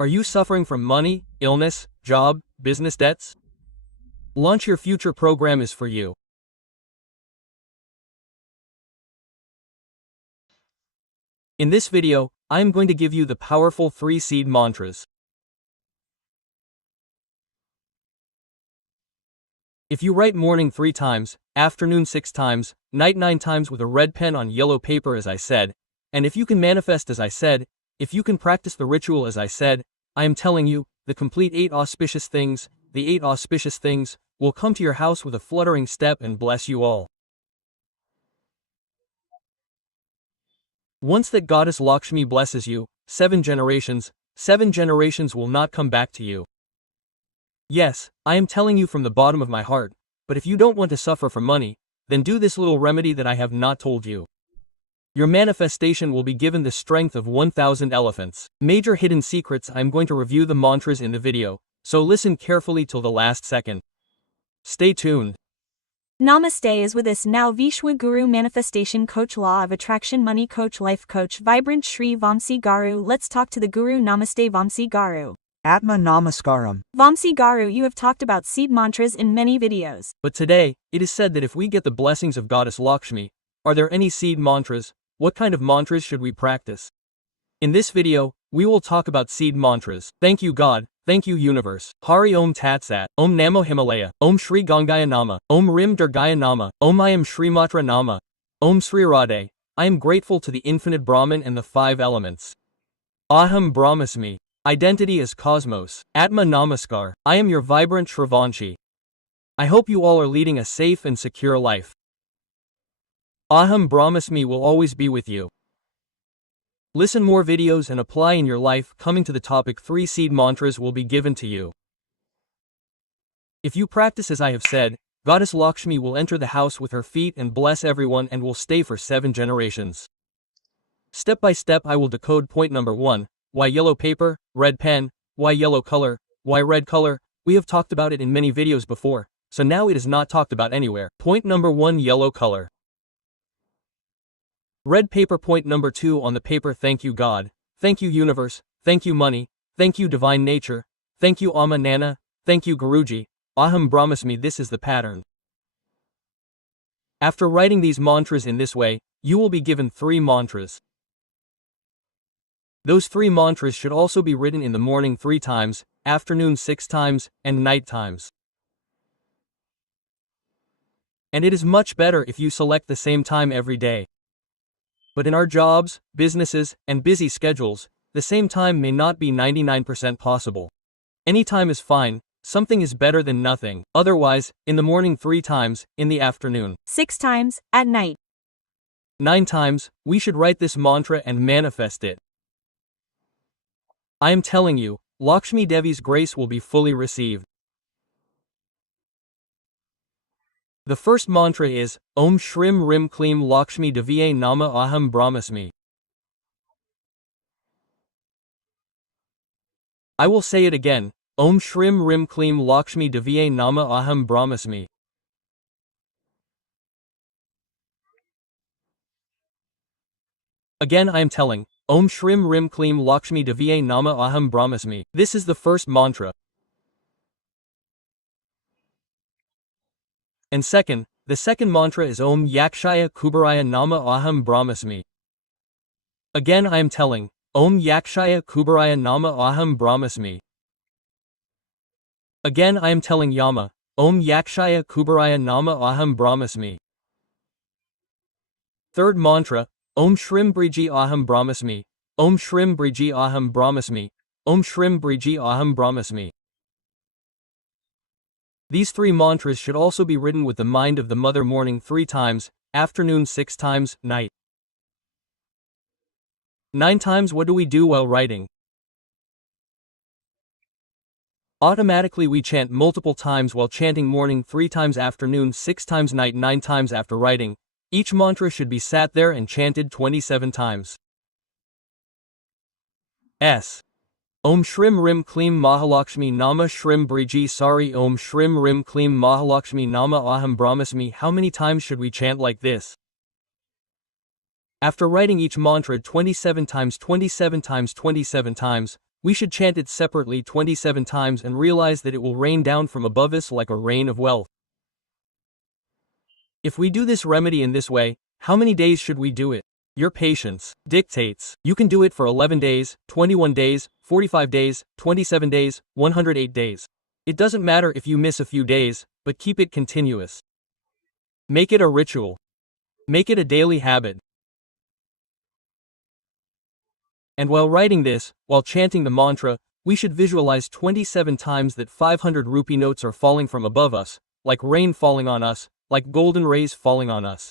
Are you suffering from money, illness, job, business debts? Launch Your Future program is for you. In this video, I am going to give you the powerful 3 seed mantras. If you write morning 3 times, afternoon 6 times, night 9 times with a red pen on yellow paper as I said, and if you can manifest as I said, if you can practice the ritual as I said, I am telling you, the complete 8 auspicious things, the 8 auspicious things, will come to your house with a fluttering step and bless you all. Once that Goddess Lakshmi blesses you, 7 generations will not come back to you. Yes, I am telling you from the bottom of my heart, but if you don't want to suffer for money, then do this little remedy that I have not told you. Your manifestation will be given the strength of 1,000 elephants. Major hidden secrets. I'm going to review the mantras in the video, so listen carefully till the last second. Stay tuned. Namaste is with us now Vishwa Guru Manifestation Coach Law of Attraction Money Coach Life Coach Vibrant Shri Vamsi Garu. Let's talk to the Guru. Namaste Vamsi Garu. Atma Namaskaram. Vamsi Garu, you have talked about seed mantras in many videos. But today, it is said that if we get the blessings of Goddess Lakshmi, are there any seed mantras? What kind of mantras should we practice? In this video, we will talk about seed mantras. Thank you God, thank you universe. Hari Om Tat Sat, Om Namo Himalaya, Om Shri Gangaya Nama, Om Rim Durgaya Nama, Om I am Shri Matra Nama, Om Sri Radhe. I am grateful to the infinite Brahman and the 5 elements. Aham Brahmasmi. Identity is Cosmos. Atma Namaskar. I am your vibrant Shravanshi. I hope you all are leading a safe and secure life. Aham Brahmasmi will always be with you. Listen more videos and apply in your life. Coming to the topic, 3 seed mantras will be given to you. If you practice as I have said, Goddess Lakshmi will enter the house with her feet and bless everyone and will stay for 7 generations. Step by step I will decode point number 1, why yellow paper, red pen, why yellow color, why red color. We have talked about it in many videos before, so now it is not talked about anywhere. Point number 1, yellow color. Red paper. Point number 2 on the paper. Thank you God, thank you universe, thank you money, thank you divine nature, thank you Amma Nana, thank you Guruji, Aham Brahmasmi. This is the pattern. After writing these mantras in this way, you will be given 3 mantras. Those 3 mantras should also be written in the morning 3 times, afternoon 6 times, and night times. And it is much better if you select the same time every day. But in our jobs, businesses, and busy schedules, the same time may not be 99% possible. Any time is fine, something is better than nothing. Otherwise, in the morning 3 times, in the afternoon 6 times, at night 9 times, we should write this mantra and manifest it. I am telling you, Lakshmi Devi's grace will be fully received. The first mantra is, Om Shrim Rim Kleem Lakshmi Deviye Nama Aham Brahmasmi. I will say it again, Om Shrim Rim Kleem Lakshmi Deviye Nama Aham Brahmasmi. Again I am telling, Om Shrim Rim Kleem Lakshmi Deviye Nama Aham Brahmasmi. This is the first mantra. And the second mantra is Om Yakshaya Kubaraya Nama Aham Brahmasmi. Again I am telling, Om Yakshaya Kubaraya Nama Aham Brahmasmi. Again I am telling Yama, Om Yakshaya Kubaraya Nama Aham Brahmasmi. Third mantra, Om Shrim Briji Aham Brahmasmi, Om Shrim Briji Aham Brahmasmi, Om Shrim Briji Aham Brahmasmi. These 3 mantras should also be written with the mind of the Mother morning 3 times, afternoon 6 times, night 9 times. What do we do while writing? Automatically we chant multiple times while chanting morning 3 times, afternoon 6 times, night 9 times. After writing, each mantra should be sat there and chanted 27 times. Om Shrim Rim Kleem Mahalakshmi Nama Shrim Briji Sari Om Shrim Rim Kleem Mahalakshmi Nama Aham Brahmasmi. How many times should we chant like this? After writing each mantra 27 times, we should chant it separately 27 times and realize that it will rain down from above us like a rain of wealth. If we do this remedy in this way, how many days should we do it? Your patience dictates. You can do it for 11 days, 21 days, 45 days, 27 days, 108 days. It doesn't matter if you miss a few days, but keep it continuous. Make it a ritual. Make it a daily habit. And while writing this, while chanting the mantra, we should visualize 27 times that 500 rupee notes are falling from above us, like rain falling on us, like golden rays falling on us.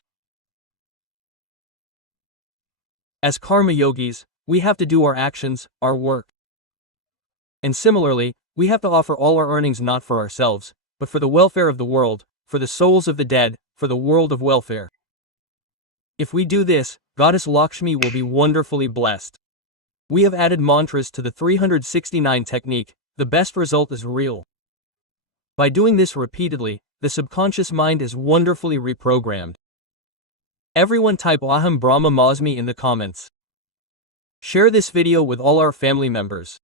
As karma yogis, we have to do our actions, our work. And similarly, we have to offer all our earnings not for ourselves, but for the welfare of the world, for the souls of the dead, for the world of welfare. If we do this, Goddess Lakshmi will be wonderfully blessed. We have added mantras to the 369 technique. The best result is real. By doing this repeatedly, the subconscious mind is wonderfully reprogrammed. Everyone type Aham Brahmasmi in the comments. Share this video with all our family members.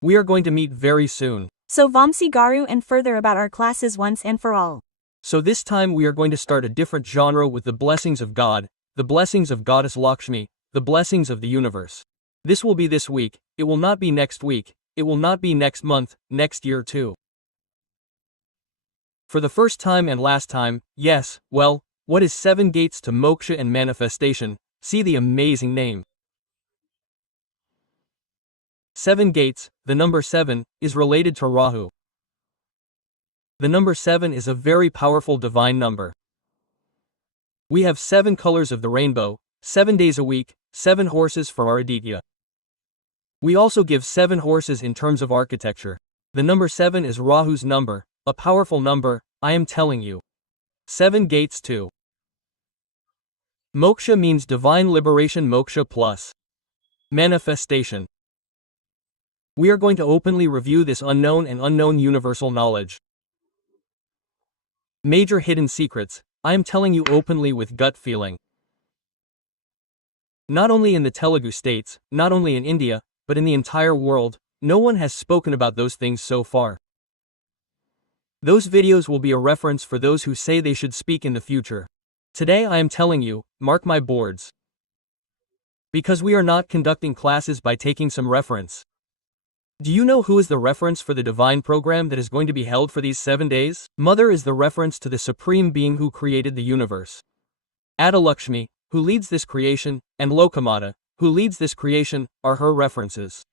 We are going to meet very soon. So Vamsi Garu and further about our classes once and for all. So this time we are going to start a different genre with the blessings of God, the blessings of Goddess Lakshmi, the blessings of the universe. This will be this week, it will not be next week, it will not be next month, next year too. For the first time and last time, yes, well, what is 7 gates to moksha and manifestation? See the amazing name. 7 gates, the number 7, is related to Rahu. The number 7 is a very powerful divine number. We have 7 colors of the rainbow, 7 days a week, 7 horses for our aditya. We also give 7 horses in terms of architecture. The number 7 is Rahu's number, a powerful number, I am telling you. 7 gates too. Moksha means divine liberation, moksha plus manifestation. We are going to openly review this unknown and unknown universal knowledge. Major hidden secrets, I am telling you openly with gut feeling. Not only in the Telugu states, not only in India, but in the entire world, no one has spoken about those things so far. Those videos will be a reference for those who say they should speak in the future. Today I am telling you, mark my boards. Because we are not conducting classes by taking some reference. Do you know who is the reference for the divine program that is going to be held for these 7 days? Mother is the reference to the Supreme Being who created the universe. Adilakshmi, who leads this creation, and Lokamata, who leads this creation, are her references.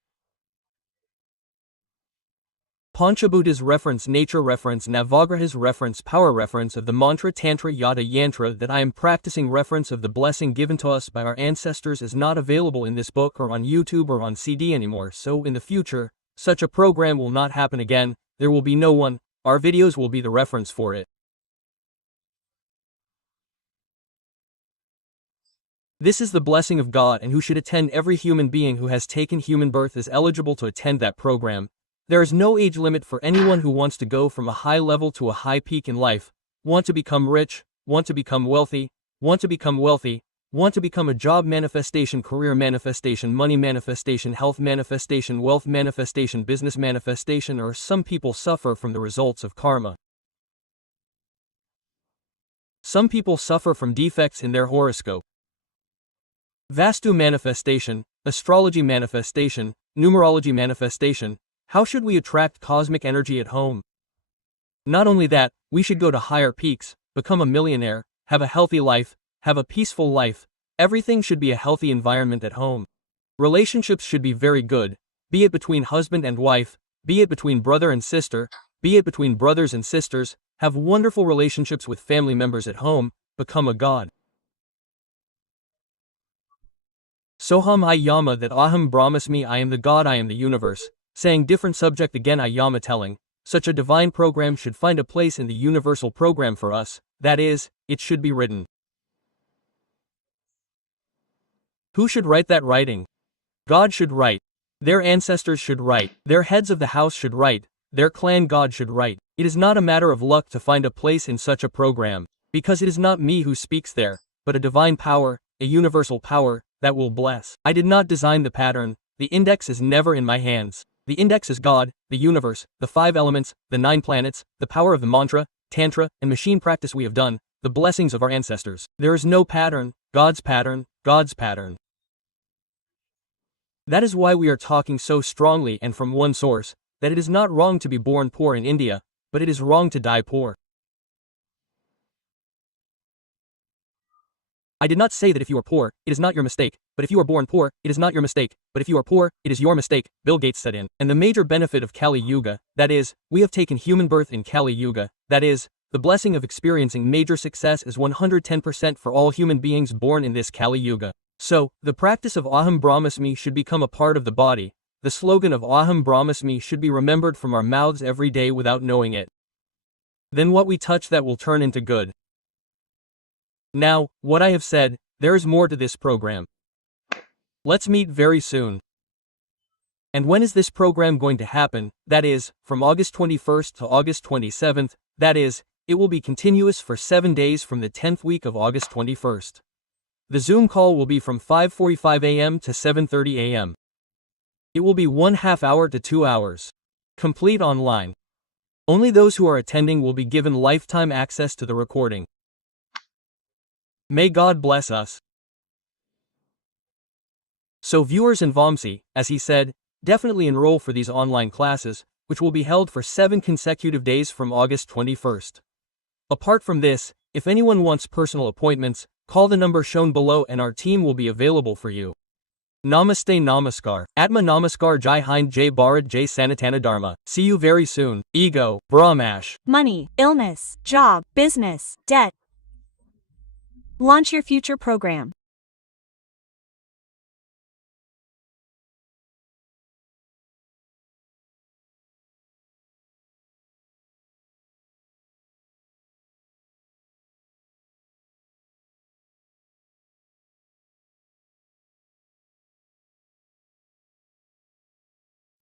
Panchabhuta's reference, nature reference, Navagraha's reference, power reference of the mantra Tantra Yada Yantra that I am practicing, reference of the blessing given to us by our ancestors is not available in this book or on YouTube or on CD anymore, so in the future, such a program will not happen again, there will be no one, our videos will be the reference for it. This is the blessing of God, and who should attend. Every human being who has taken human birth is eligible to attend that program. There is no age limit for anyone who wants to go from a high level to a high peak in life, want to become rich, want to become wealthy, want to become wealthy, want to become a job manifestation, career manifestation, money manifestation, health manifestation, wealth manifestation, business manifestation, or some people suffer from the results of karma. Some people suffer from defects in their horoscope. Vastu manifestation, astrology manifestation, numerology manifestation. How should we attract cosmic energy at home? Not only that, we should go to higher peaks, become a millionaire, have a healthy life, have a peaceful life. Everything should be a healthy environment at home. Relationships should be very good, be it between husband and wife, be it between brother and sister, be it between brothers and sisters. Have wonderful relationships with family members at home, become a god. Soham I Yama, that Aham Brahmasmi, I am the God, I am the universe. Saying different subject again, I Yama telling, such a divine program should find a place in the universal program for us, that is, it should be written. Who should write that writing? God should write. Their ancestors should write. Their heads of the house should write. Their clan God should write. It is not a matter of luck to find a place in such a program, because it is not me who speaks there, but a divine power, a universal power, that will bless. I did not design the pattern, the index is never in my hands. The index is God, the universe, the 5 elements, the 9 planets, the power of the mantra, tantra, and machine practice we have done, the blessings of our ancestors. There is no pattern, God's pattern, God's pattern. That is why we are talking so strongly and from one source, that it is not wrong to be born poor in India, but it is wrong to die poor. I did not say that if you are poor, it is not your mistake, but if you are born poor, it is not your mistake, but if you are poor, it is your mistake, Bill Gates said in. And the major benefit of Kali Yuga, that is, we have taken human birth in Kali Yuga, that is, the blessing of experiencing major success is 110% for all human beings born in this Kali Yuga. So, the practice of Aham Brahmasmi should become a part of the body. The slogan of Aham Brahmasmi should be remembered from our mouths every day without knowing it. Then what we touch that will turn into good. Now, what I have said, there is more to this program. Let's meet very soon. And when is this program going to happen? That is, from August 21st to August 27th, that is, it will be continuous for 7 days from the 10th week of August 21st. The Zoom call will be from 5:45 a.m. to 7:30 a.m. It will be 1/2 hour to 2 hours. Complete online. Only those who are attending will be given lifetime access to the recording. May God bless us. So viewers in Vamsi, as he said, definitely enroll for these online classes, which will be held for 7 consecutive days from August 21st. Apart from this, if anyone wants personal appointments, call the number shown below and our team will be available for you. Namaste Namaskar. Atma Namaskar Jai Hind Jai Bharat Jai Sanatana Dharma. See you very soon. Ego, Brahmash. Money, illness, job, business, debt. Launch your future program.